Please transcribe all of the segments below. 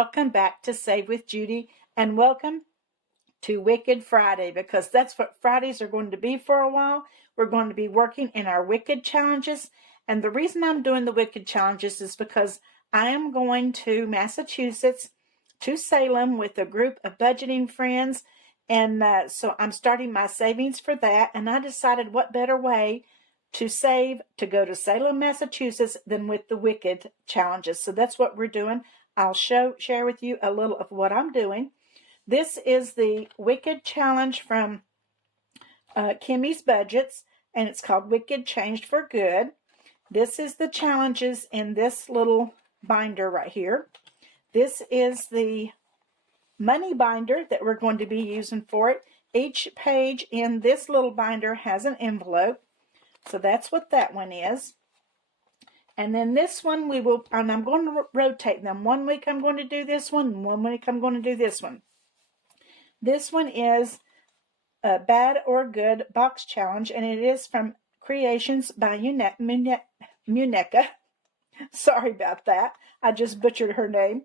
welcome back to Save with Judy, and welcome to Wicked Friday, because that's what Fridays are going to be for a while. We're going to be working in our Wicked challenges, and the reason I'm doing the Wicked challenges is because I am going to Massachusetts, to Salem, with a group of budgeting friends, and so I'm starting my savings for that, and I decided what better way to save to go to Salem, Massachusetts than with the Wicked challenges. So that's what we're doing. I'll share with you a little of what I'm doing. This is the Wicked challenge from Kimmy's Budgets, and it's called Wicked Changed for Good. This is the challenges in this little binder right here. This is the money binder that we're going to be using for it. Each page in this little binder has an envelope. So that's what that one is. And then this one and I'm going to rotate them. 1 week I'm going to do this one, and 1 week I'm going to do this one. This one is a Bad or Good Box Challenge, and it is from Creations by Muneka. Sorry about that. I just butchered her name.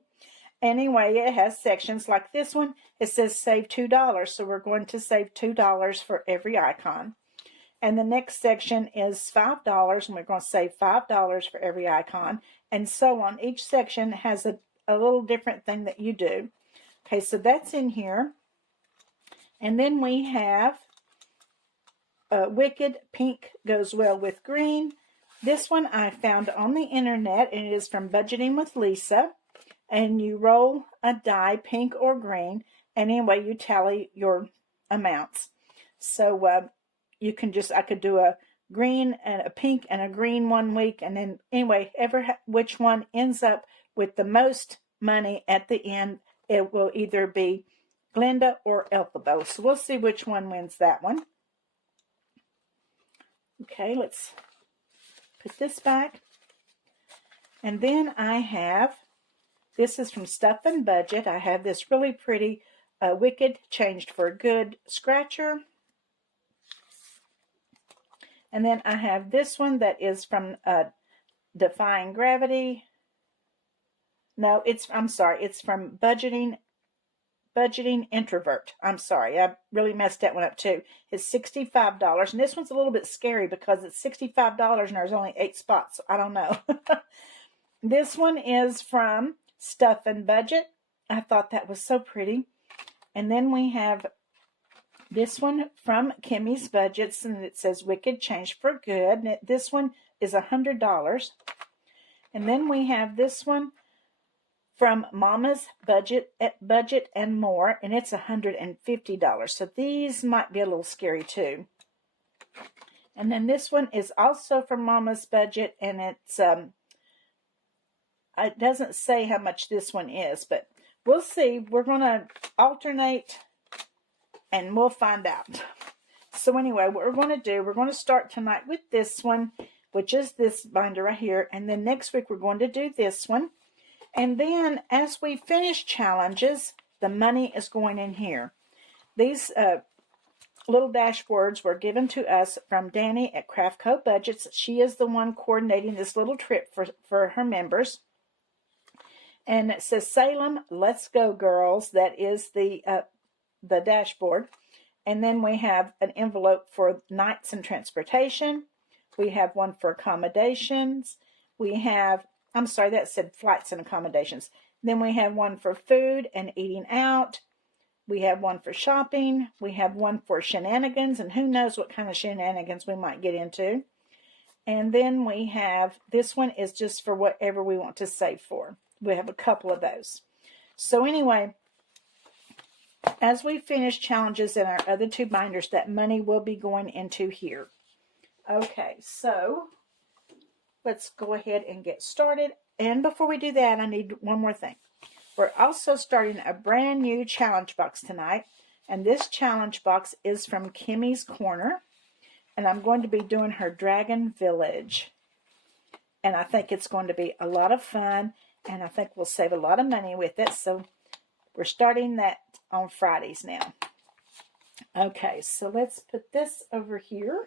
Anyway, it has sections like this one. It says save $2, so we're going to save $2 for every icon. And the next section is $5, and we're going to save $5 for every icon, and so on. Each section has a little different thing that you do. Okay, so that's in here. And then we have Wicked Pink Goes Well with Green. This one I found on the internet, and it is from Budgeting with Lisa. And you roll a die, pink or green, and anyway, you tally your amounts. So you can I could do a green and a pink and a green 1 week, and then anyway, which one ends up with the most money at the end, it will either be Glenda or Elphaba. So we'll see which one wins that one. Okay, let's put this back. And then I have, this is from Stuff and Budget. I have this really pretty Wicked Changed for Good scratcher. And then I have this one that is from Defying Gravity. No, I'm sorry. It's from Budgeting Introvert. I'm sorry. I really messed that one up too. It's $65. And this one's a little bit scary because it's $65 and there's only 8 spots. So I don't know. This one is from Stuff and Budget. I thought that was so pretty. And then we have this one from Kimmy's Budgets, and it says Wicked Changed for Good. And this one is $100. And then we have this one from Mama's Budget and More, and it's $150. So these might be a little scary too. And then this one is also from Mama's Budget, and it's it doesn't say how much this one is, but we'll see. We're going to alternate, and we'll find out. So anyway, what we're going to do, we're going to start tonight with this one, which is this binder right here. And then next week, we're going to do this one. And then as we finish challenges, the money is going in here. These little dashboards were given to us from Danny at Craft Co. Budgets. She is the one coordinating this little trip for her members. And it says, Salem, let's go, girls. That is the dashboard. And then we have an envelope for nights and transportation. We have one for accommodations. We have, I'm sorry, that said flights and accommodations. Then we have one for food and eating out. We have one for shopping. We have one for shenanigans, and who knows what kind of shenanigans we might get into. And then we have, this one is just for whatever we want to save for. We have a couple of those. So anyway, as we finish challenges in our other 2 binders, that money will be going into here. Okay, so let's go ahead and get started. And before we do that, I need one more thing. We're also starting a brand new challenge box tonight. And this challenge box is from Kimmy's Corner. And I'm going to be doing her Dragon Village. And I think it's going to be a lot of fun. And I think we'll save a lot of money with it. So we're starting that on Fridays now. Okay, so let's put this over here.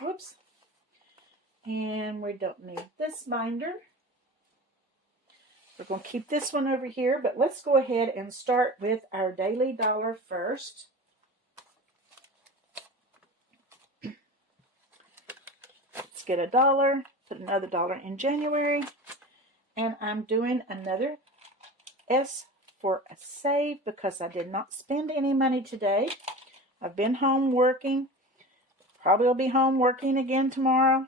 Whoops. And we don't need this binder. We're going to keep this one over here, but let's go ahead and start with our daily dollar first. Let's get $1, put another $1 in January, and I'm doing another S for a save because I did not spend any money today. I've been home working. Probably will be home working again tomorrow.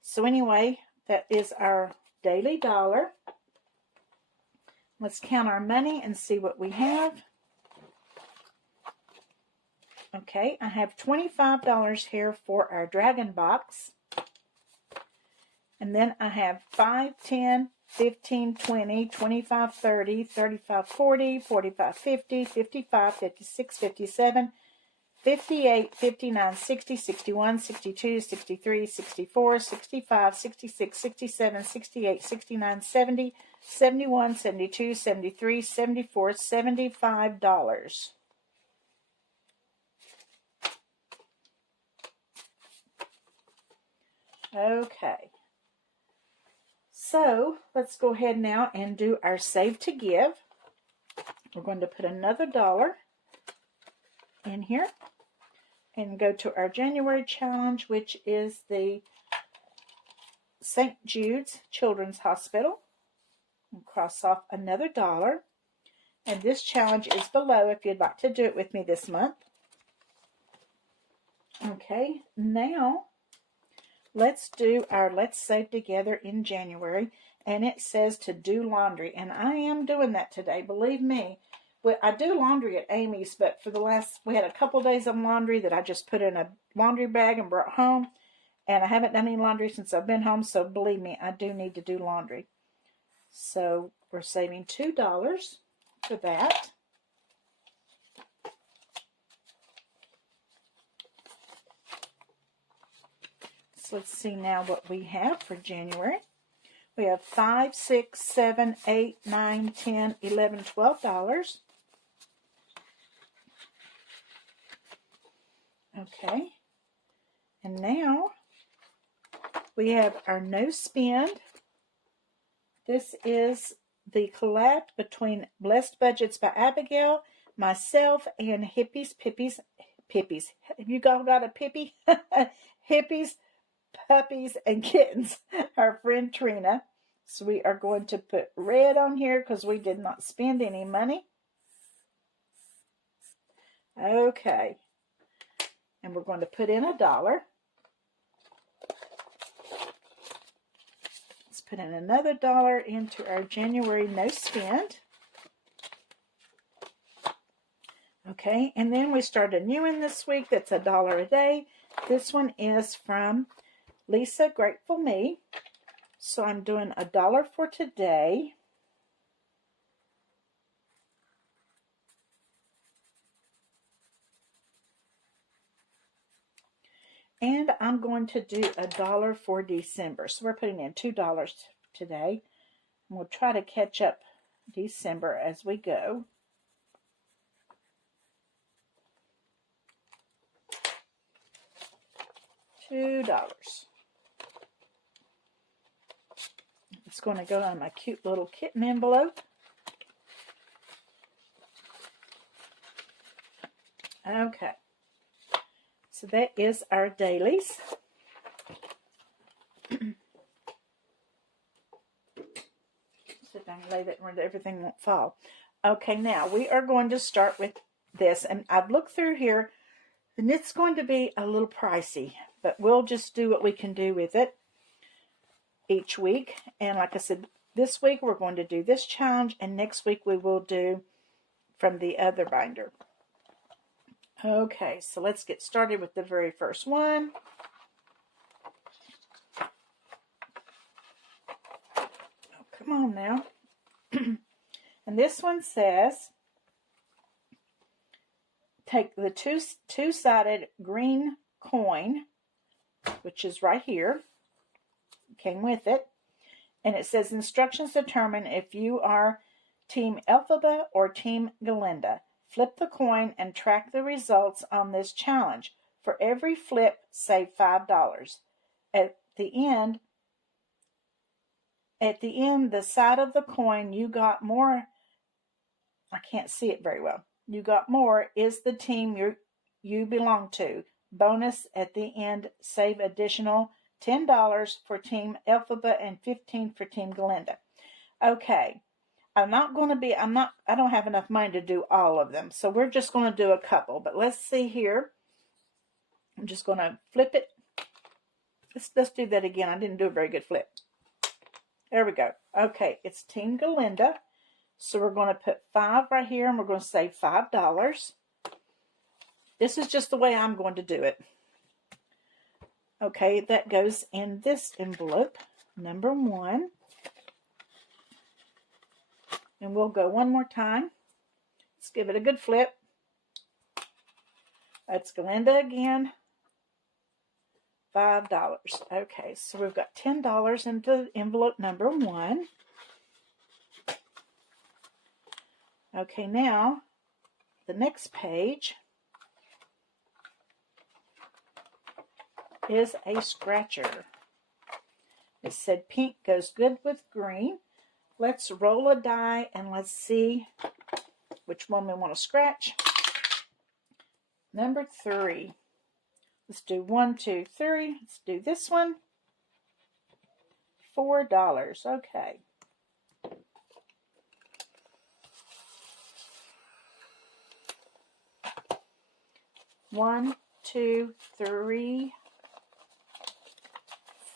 So anyway, that is our daily dollar. Let's count our money and see what we have. Okay, I have $25 here for our dragon box. And then I have 5, 10, 15, 20, 25, 30, 35, 40, 45, 50, 55, 56, 57, 58, 59, 60, 61, 62, 63, 64, 65, 66, 67, 68, 69, 70, 71, 72, 73, 74, $75. Okay. So let's go ahead now and do our save to give. We're going to put another $1 in here and go to our January challenge, which is the St. Jude's Children's Hospital. And cross off another $1. And this challenge is below if you'd like to do it with me this month. Okay, now let's do our Let's Save Together in January, and it says to do laundry, and I am doing that today, believe me. I do laundry at Amy's, but we had a couple days of laundry that I just put in a laundry bag and brought home, and I haven't done any laundry since I've been home, so believe me, I do need to do laundry. So we're saving $2 for that. So let's see now what we have for January. We have $5, $6, $7, $8, $9, $10, $11, $12. Okay. And now we have our no spend. This is the collab between Blessed Budgets by Abigail, myself, and Hippies. Have you all got a Pippy? Hippies, Puppies, and Kittens, our friend Trina. So we are going to put red on here because we did not spend any money. Okay. And we're going to put in $1. Let's put in another $1 into our January no spend. Okay, and then we started a new one this week that's $1 a day. This one is from Lisa Grateful Me. So I'm doing $1 for today. And I'm going to do $1 for December. So we're putting in $2 today. And we'll try to catch up December as we go. $2. It's going to go on my cute little kitten envelope. Okay. So that is our dailies. Sit down and lay that where everything won't fall. Okay, now we are going to start with this. And I've looked through here, and it's going to be a little pricey, but we'll just do what we can do with it each week. And like I said, this week we're going to do this challenge, and next week we will do from the other binder. Okay, so let's get started with the very first one. Oh, come on now. And this one says, take the two-sided green coin, which is right here, came with it, and it says instructions determine if you are Team Elphaba or Team Galinda. Flip the coin and track the results on this challenge. For every flip, save $5. At the end, at the end, the side of the coin, you got more. I can't see it very well. You got more is the team you belong to. Bonus at the end, save additional $10 for Team Alphabet and $15 for Team Glinda. Okay. I don't have enough money to do all of them. So we're just going to do a couple. But let's see here. I'm just going to flip it. Let's do that again. I didn't do a very good flip. There we go. Okay, it's Team Glinda. So we're going to put 5 right here, and we're going to save $5. This is just the way I'm going to do it. Okay, that goes in this envelope, number 1. And we'll go one more time. Let's give it a good flip. That's Glinda again. $5. Okay, so we've got $10 into envelope number 1. Okay, now the next page is a scratcher. It said pink goes good with green. Let's roll a die and let's see which one we want to scratch. Number 3. Let's do 1, 2, 3. Let's do this one. $4. Okay. One, 2, 3,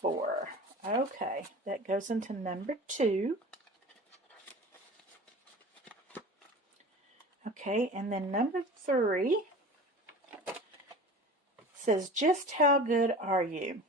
4. Okay, that goes into number 2. Okay, and then number 3 says, just how good are you?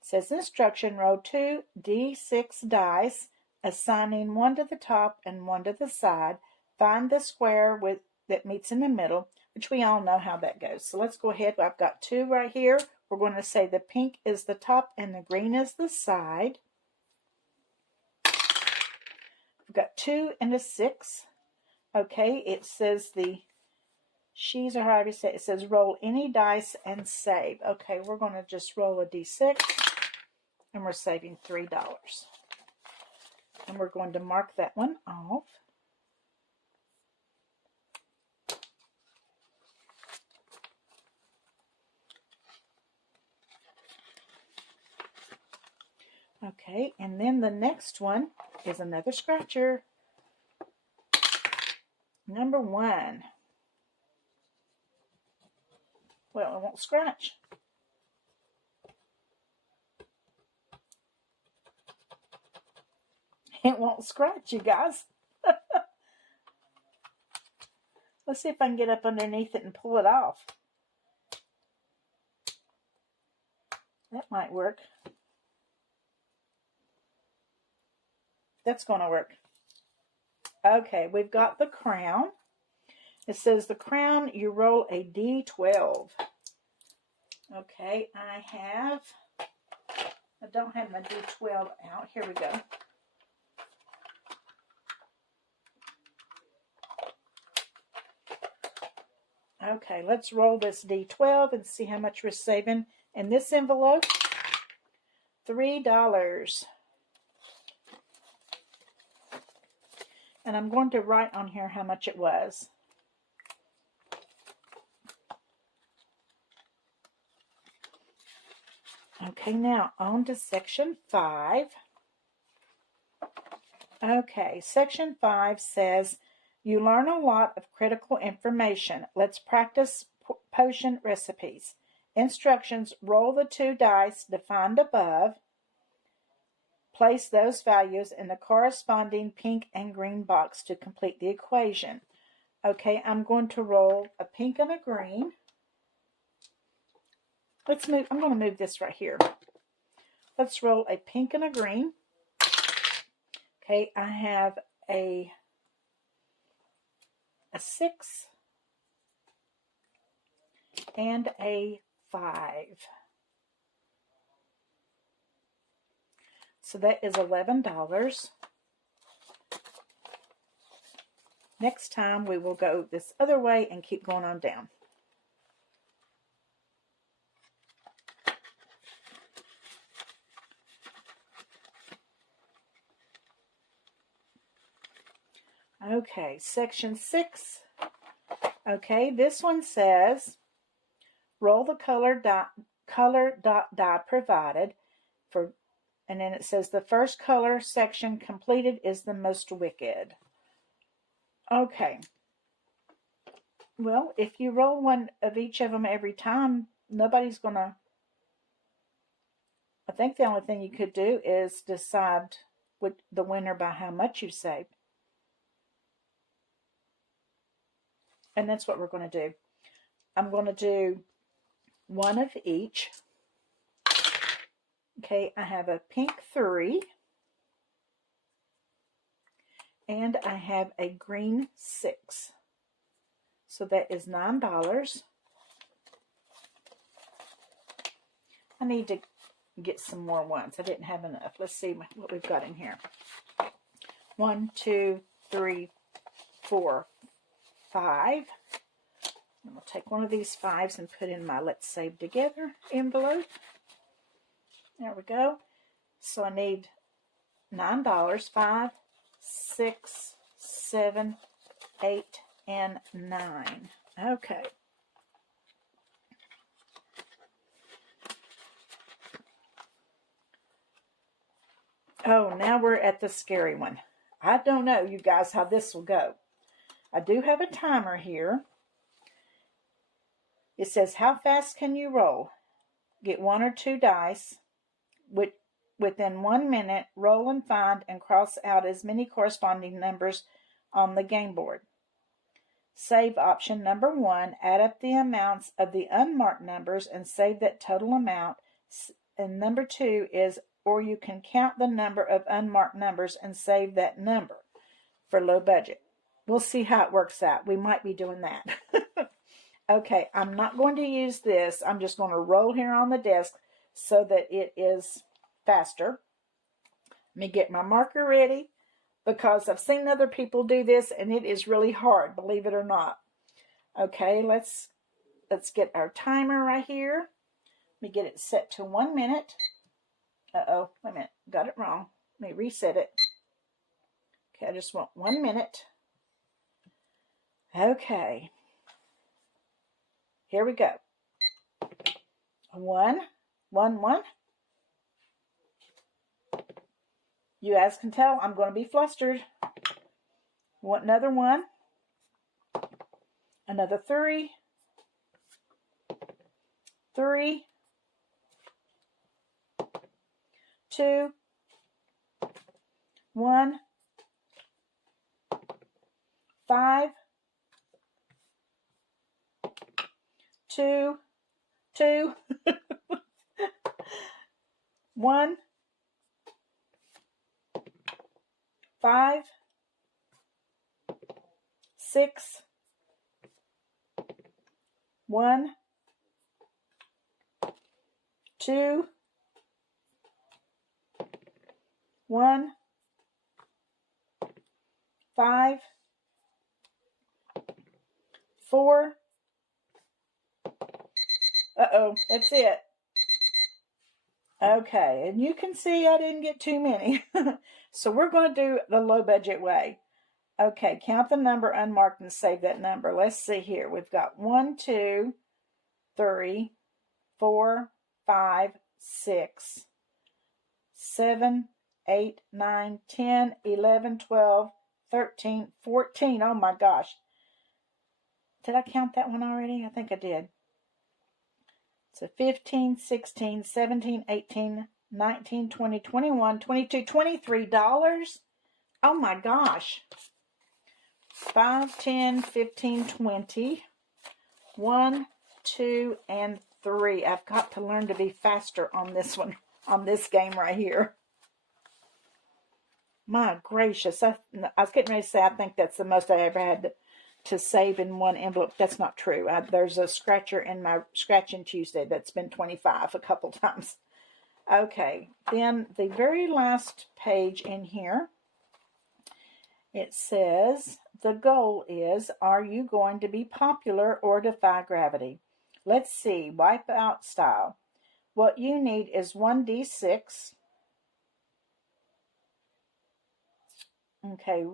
It says instruction, roll 2 D6 dice, assigning 1 to the top and 1 to the side. Find the square that meets in the middle, which we all know how that goes. So let's go ahead. I've got 2 right here. We're going to say the pink is the top and the green is the side. We've got 2 and a 6. Okay, it says she's or however you say it, says roll any dice and save. Okay, we're going to just roll a D6 and we're saving $3. And we're going to mark that one off. Okay, and then the next one is another scratcher. Number 1. Well, it won't scratch. It won't scratch, you guys. Let's see if I can get up underneath it and pull it off. That might work. That's going to work. Okay, we've got the crown. It says the crown, you roll a D12. Okay, I don't have my D12 out. Here we go. Okay, let's roll this D12 and see how much we're saving in this envelope. $3. And I'm going to write on here how much it was. Okay, now on to section 5. Okay, section 5 says, you learn a lot of critical information. Let's practice potion recipes. Instructions, roll the 2 dice defined above. Place those values in the corresponding pink and green box to complete the equation. Okay, I'm going to roll a pink and a green. Let's move. I'm going to move this right here. Let's roll a pink and a green. Okay, I have a 6 and a 5. So that is $11. Next time we will go this other way and keep going on down. Okay, section 6. Okay, this one says, roll the color dot die provided for, and then it says the first color section completed is the most wicked. Okay. Well, if you roll one of each of them every time, nobody's going to... I think the only thing you could do is decide with the winner by how much you saved. And that's what we're going to do. I'm going to do one of each. Okay, I have a pink 3. And I have a green 6. So that is $9. I need to get some more ones. I didn't have enough. Let's see what we've got in here. 1, 2, 3, 4, 5. I'm going to take one of these 5s and put in my Let's Save Together envelope. There we go. So I need $9. 5, 6, 7, 8, and 9. Okay. Oh, now we're at the scary one. I don't know, you guys, how this will go. I do have a timer here. It says, how fast can you roll? Get 1 or 2 dice. Within 1 minute, roll and find and cross out as many corresponding numbers on the game board. Save option number 1. Add up the amounts of the unmarked numbers and save that total amount. And number 2 is, or you can count the number of unmarked numbers and save that number for low budget. We'll see how it works out. We might be doing that. Okay, I'm not going to use this. I'm just going to roll here on the desk so that it is faster. Let me get my marker ready because I've seen other people do this and it is really hard, believe it or not. Okay, let's get our timer right here. Let me get it set to 1 minute. Uh-oh, wait a minute, got it wrong. Let me reset it. Okay, I just want 1 minute. Okay. Here we go. 1, 1, 1. You guys can tell I'm going to be flustered. Want another 1. Another 3. 3. 2. 1. 5. 2. 2. 1. 5. 6. 1. 2. 1. 5. 4. Uh-oh, that's it. Okay, and you can see I didn't get too many. So we're going to do the low budget way. Okay, count the number unmarked and save that number. Let's see here. We've got 1, 2, 3, 4, 5, 6, 7, 8, 9, 10, 11, 12, 13, 14. Oh my gosh. Did I count that one already? I think I did. So 15, 16, 17, 18, 19, 20, 21, 22, $23. Oh my gosh. 5, 10, 15, 20. 1, 2, and 3. I've got to learn to be faster on this one, on this game right here. My gracious. I was getting ready to say I think that's the most I ever had to save in one envelope. That's not true. There's a scratcher in my Scratching Tuesday that's been 25 a couple times. Okay, then the very last page in here, it says, the goal is, are you going to be popular or defy gravity? Let's see, Wipeout style. What you need is 1d6. Okay,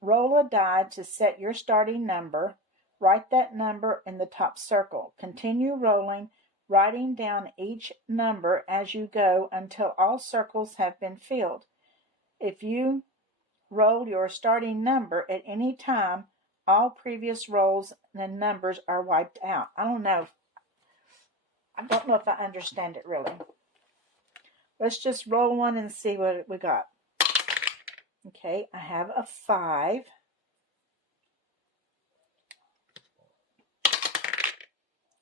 Roll a die to set your starting number. Write that number in the top circle. Continue rolling, writing down each number as you go until all circles have been filled. If you roll your starting number at any time, all previous rolls and numbers are wiped out. I don't know if I understand it really. Let's just roll one and see what we got. Okay, I have a 5.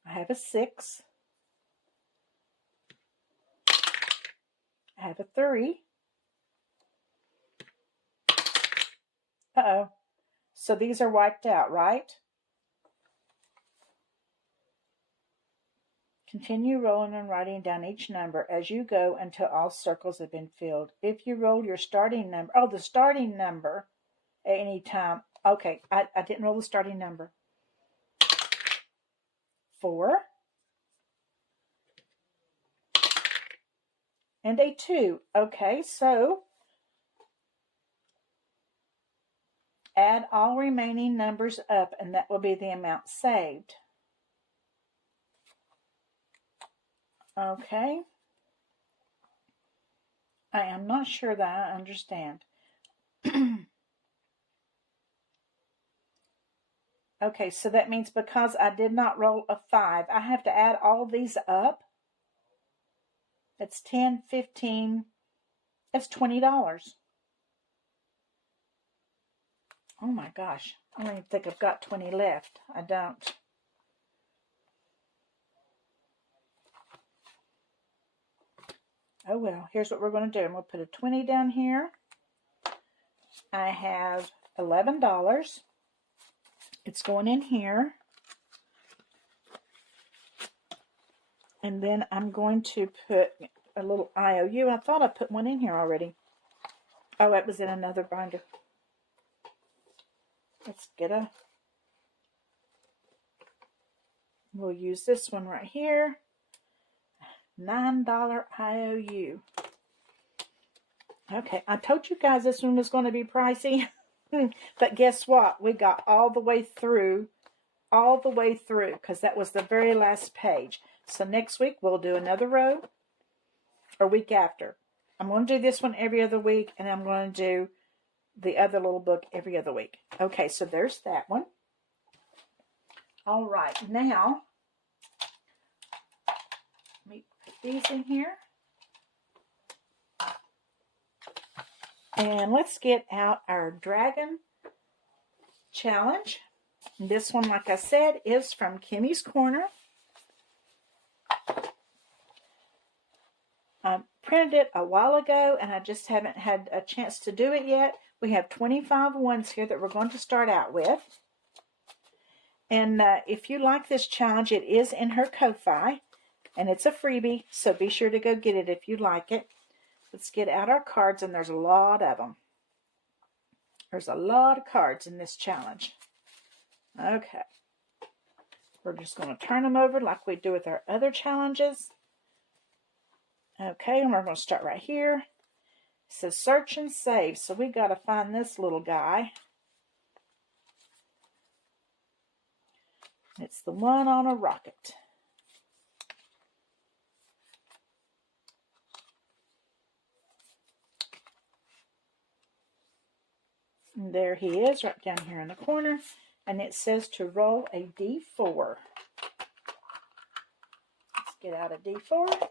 I have a 6. I have a 3. Uh-oh. So these are wiped out, right? Continue rolling and writing down each number as you go until all circles have been filled. If you roll your starting number, the starting number at any time. Okay, I didn't roll the starting number. 4. And a 2. Okay, so add all remaining numbers up, and that will be the amount saved. Okay. I am not sure that I understand. Okay, so that means because I did not roll a 5, I have to add all these up. It's 10, 15, it's $20. Oh my gosh, I don't even think I've got 20 left. I don't. Oh well, here's what we're going to do. I'm going to put a 20 down here. I have $11. It's going in here. And then I'm going to put a little IOU. I thought I put one in here already. Oh, it was in another binder. Let's get we'll use this one right here. $9 IOU. Okay, I told you guys this one was going to be pricey. But guess what? We got all the way through, because that was the very last page. So next week we'll do another row, or week after. I'm going to do this one every other week, and I'm going to do the other little book every other week. Okay, so there's that one. All right, now let me put these in here. And let's get out our dragon challenge. This one, like I said, is from Kimmy's Corner. I printed it a while ago, and I just haven't had a chance to do it yet. We have 25 ones here that we're going to start out with. And if you like this challenge, it is in her Ko-Fi, and it's a freebie, so be sure to go get it if you like it. Let's get out our cards, and there's a lot of them. There's a lot of cards in this challenge. Okay. We're just going to turn them over like we do with our other challenges. Okay, and we're going to start right here. It says search and save, so we got to find this little guy. It's the one on a rocket. And there he is, right down here in the corner. And it says to roll a D4. Let's get out a D4.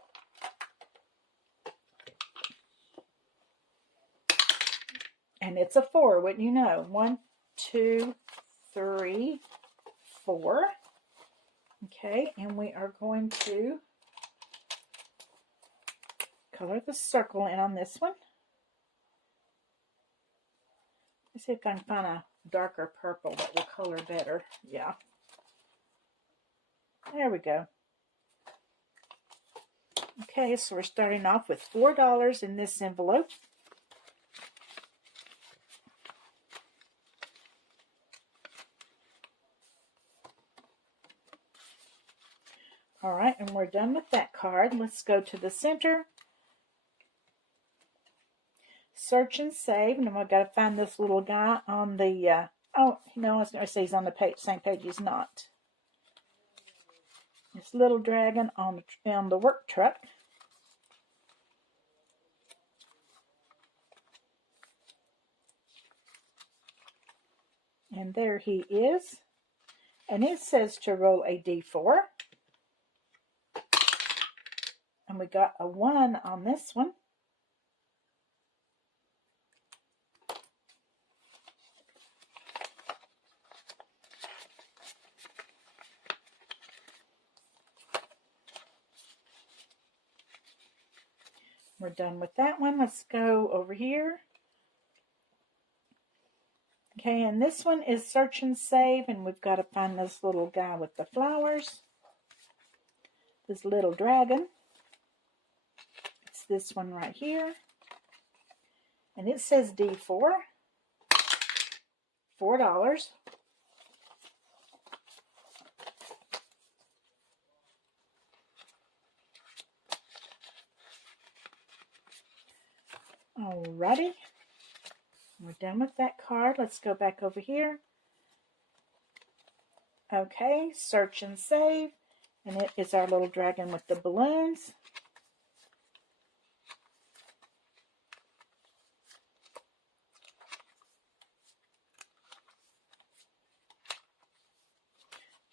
And it's a 4, wouldn't you know? 1, 2, 3, 4. Okay, and we are going to color the circle in on this one. Let's see if I can find a darker purple that will color better. Yeah. There we go. Okay, so we're starting off with $4 in this envelope. All right, and we're done with that card. Let's go to the center. search and save, and then we've got to find this little guy on the, oh, no, I was going to say he's on the page, same page. He's not. This little dragon on the work truck. And there he is. And it says to roll a d4. And we got a 1 on this one. We're done with that one. Let's go over here. Okay, and this one is search and save, and we've got to find this little guy with the flowers. This little dragon. It's this one right here. And it says D4. $4. Alrighty. We're done with that card. Let's go back over here. Okay, search and save. And it is our little dragon with the balloons.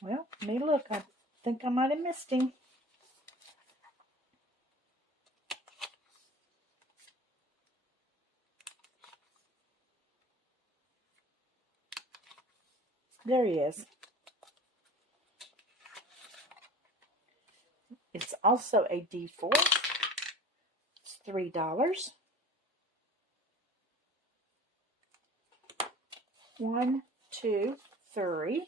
Well, let me look. I think I might have missed him. There he is. It's also a D4. It's $3. 1, 2, 3.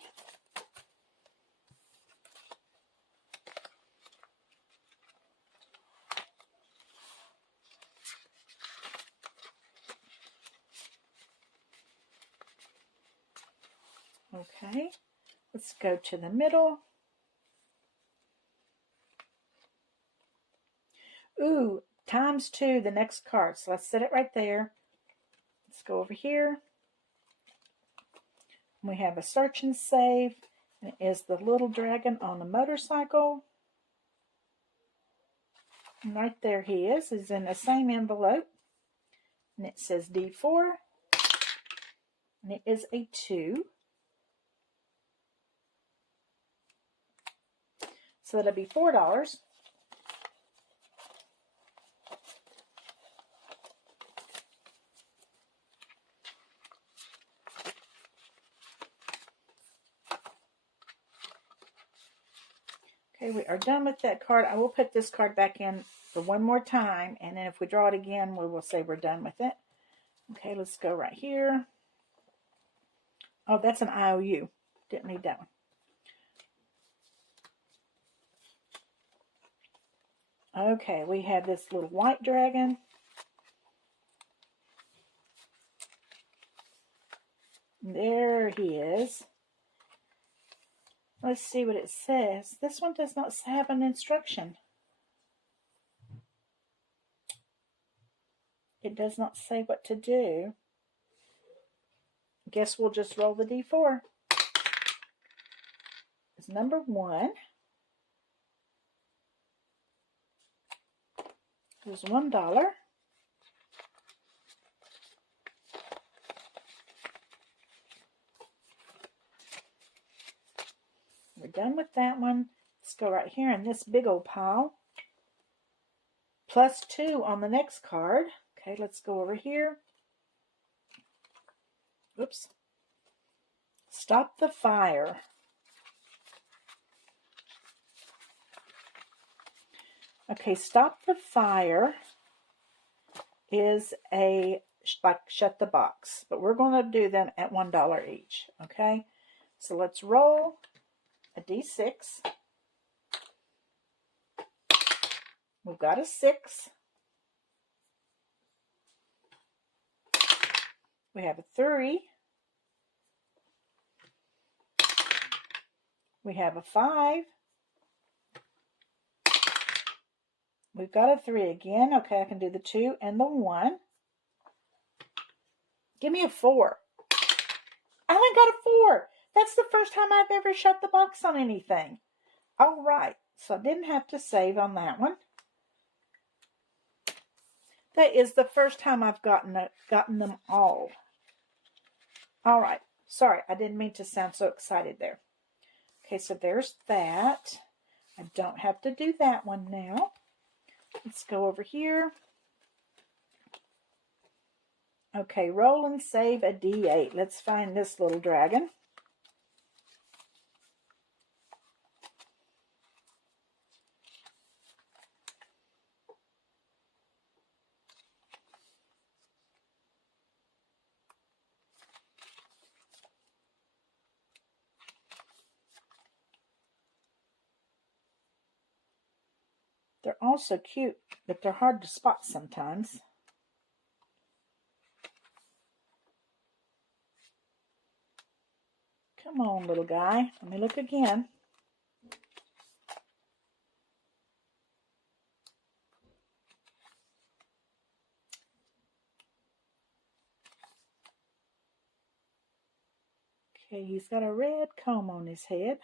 Okay, let's go to the middle. Ooh, ×2, the next card. So let's set it right there. Let's go over here. We have a search and save. And it is the little dragon on the motorcycle. And right there he is. He's in the same envelope. And it says D4. And it is a 2. So that'll be $4. Okay, we are done with that card. I will put this card back in for one more time, and then if we draw it again, we will say we're done with it. Okay, let's go right here. Oh, that's an IOU. Didn't need that one. Okay, we have this little white dragon. There he is. Let's see what it says. This one does not have an instruction. It does not say what to do. Guess we'll just roll the D4. It's number 1. There's $1. We're done with that one. Let's go right here in this big old pile. +2 on the next card. Okay, let's go over here. Oops. Stop the fire. Okay, stop the fire is a, like, shut the box. But we're going to do them at $1 each. Okay, so let's roll a D6. We've got a 6. We have a 3. We have a 5. We've got a 3 again. Okay, I can do the 2 and the 1. Give me a 4. I only got a 4. That's the first time I've ever shut the box on anything. All right. So I didn't have to save on that one. That is the first time I've gotten them all. All right. Sorry, I didn't mean to sound so excited there. Okay, so there's that. I don't have to do that one now. Let's go over here. Okay, roll and save a D8. Let's find this little dragon. They're all so cute, but they're hard to spot sometimes. Come on, little guy. Let me look again. Okay, he's got a red comb on his head.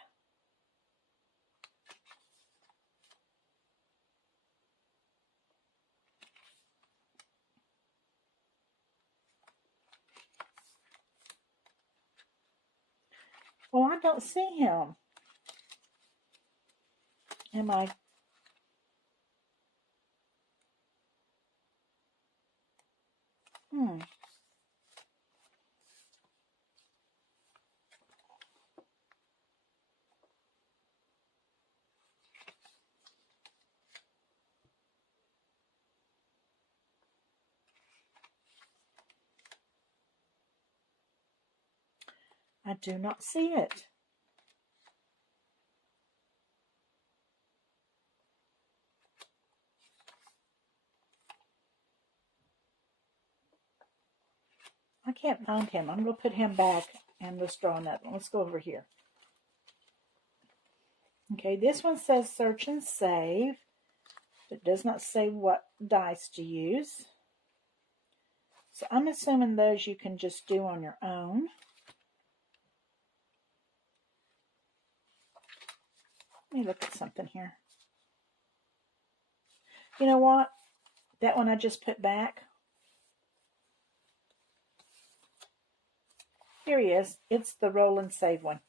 Well, I don't see him. Am I? I do not see it. I can't find him. I'm going to put him back and let's draw another one. Let's go over here. Okay, this one says search and save. It does not say what dice to use. So I'm assuming those you can just do on your own. Let me look at something here. You know what? That one I just put back. Here he is. It's the roll and save one.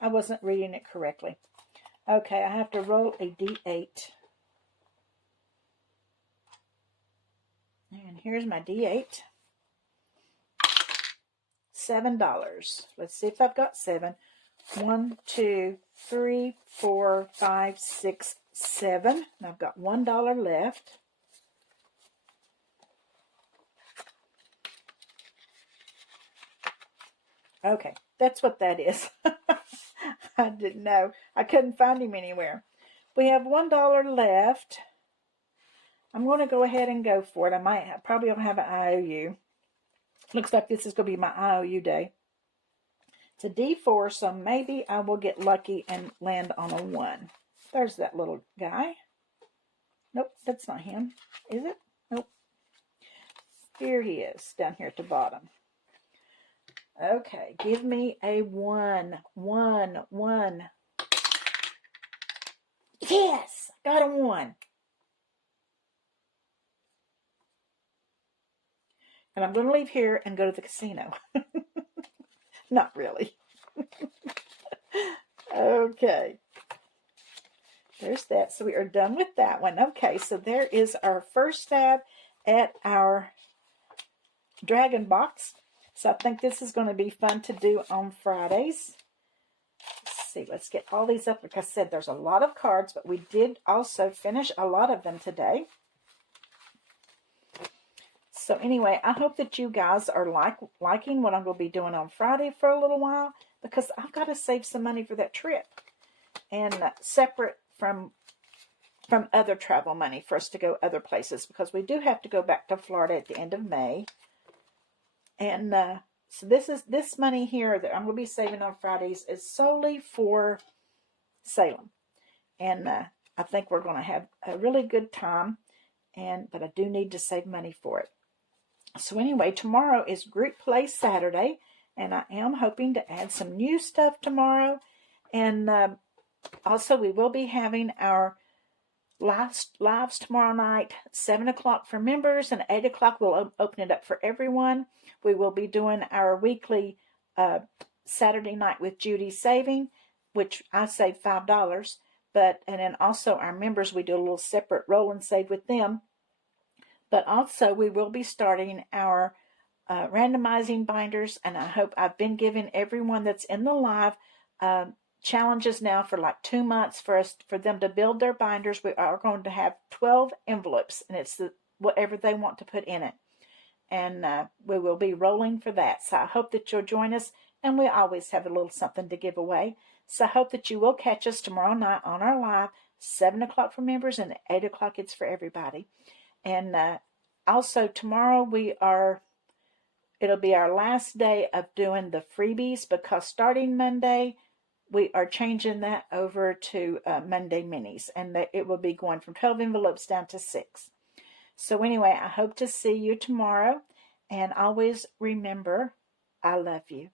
I wasn't reading it correctly. Okay, I have to roll a D8. And here's my D8. $7. Let's see if I've got 7. 1, 2, 3, 4, 5, 6, 7. And I've got $1 left. Okay, that's what that is. I didn't know. I couldn't find him anywhere. We have $1 left. I'm going to go ahead and go for it. I probably don't have an IOU. Looks like this is going to be my IOU day. It's a D4, so maybe I will get lucky and land on a 1. There's that little guy. Nope, that's not him. Is it? Nope. Here he is, down here at the bottom. Okay, give me a 1. 1, 1. Yes! Got a 1. And I'm going to leave here and go to the casino. Not really. Okay. There's that. So we are done with that one. Okay, so there is our first stab at our dragon box. So I think this is going to be fun to do on Fridays. Let's see. Let's get all these up. Like I said, there's a lot of cards, but we did also finish a lot of them today. So anyway, I hope that you guys are liking what I'm going to be doing on Friday for a little while, because I've got to save some money for that trip, and separate from other travel money for us to go other places, because we do have to go back to Florida at the end of May. And so this money here that I'm going to be saving on Fridays is solely for Salem, and I think we're going to have a really good time. But I do need to save money for it. So anyway, tomorrow is Group Play Saturday, and I am hoping to add some new stuff tomorrow. And also, we will be having our lives tomorrow night, 7 o'clock for members, and 8 o'clock we'll open it up for everyone. We will be doing our weekly Saturday night with Judy saving, which I save $5. And then also our members, we do a little separate roll and save with them. But also we will be starting our randomizing binders, and I hope I've been giving everyone that's in the live challenges now for like 2 months for them to build their binders. We are going to have 12 envelopes, and it's whatever they want to put in it. And we will be rolling for that. So I hope that you'll join us, and we always have a little something to give away. So I hope that you will catch us tomorrow night on our live, 7 o'clock for members, and 8 o'clock it's for everybody. And also tomorrow it'll be our last day of doing the freebies, because starting Monday, we are changing that over to Monday minis, and it will be going from 12 envelopes down to 6. So anyway, I hope to see you tomorrow, and always remember, I love you.